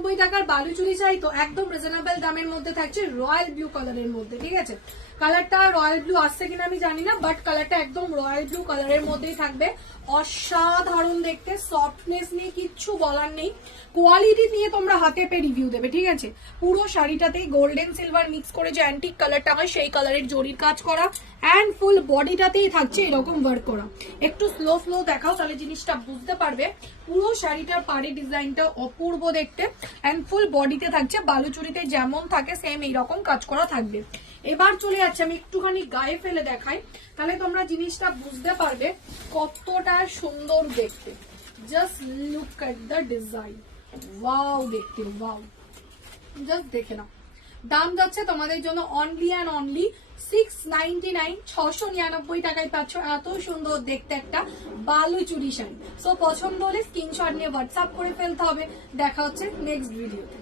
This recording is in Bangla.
টাকার বালুচুরি চাই তো একদম রিজনেবল দামের মধ্যে থাকছে রয়্যাল ব্লু কালারের মধ্যে। ঠিক আছে, কালারটা রয়্যাল ব্লু আসছে কিনা আমি জানি না, বাট কালারটা একদম রয়্যাল ব্লু কালারের মধ্যেই থাকবে। অসাধারণ দেখতে, সফটনেস নিয়ে কিচ্ছু বলার নেই, কোয়ালিটি নিয়ে তোমরা হাতে পেয়ে রিভিউ দেবে। ঠিক আছে, পুরো শাড়িটাতেই গোল্ডেন সিলভার মিক্স করে যে অ্যান্টিক কালারটা হয় সেই কালারের জরির কাজ করা, অ্যান্ড ফুল বডিটাতেই থাকছে এরকম ওয়ার্ক করা। একটু স্লো স্লো দেখাও তাহলে জিনিসটা বুঝতে পারবে। পুরো শাড়িটার পাড়ি ডিজাইনটা অপূর্ব দেখতে, অ্যান্ড ফুল বডিতে থাকছে বালুচুরিতে যেমন থাকে সেম এইরকম কাজ করা থাকবে। এবার চলে যাচ্ছে, আমি একটুখানি গায়ে ফেলে দেখাই তাহলে তোমরা জিনিসটা বুঝতে পারবে কতটা সুন্দর দেখতে। Just look at the design, wow দেখতে, ওয়াও, জাস্ট দেখে নাও। দাম যাচ্ছে তোমাদের জন্য অনলি অ্যান্ড অনলি 699, 699 টাকায় পাচ্ছ এত সুন্দর দেখতে একটা বালুচুরি শাড়ি। সো পছন্দ হলে স্ক্রিনশট নিয়ে হোয়াটসঅ্যাপ করে ফেলতে হবে। দেখা হচ্ছে নেক্সট ভিডিওতে।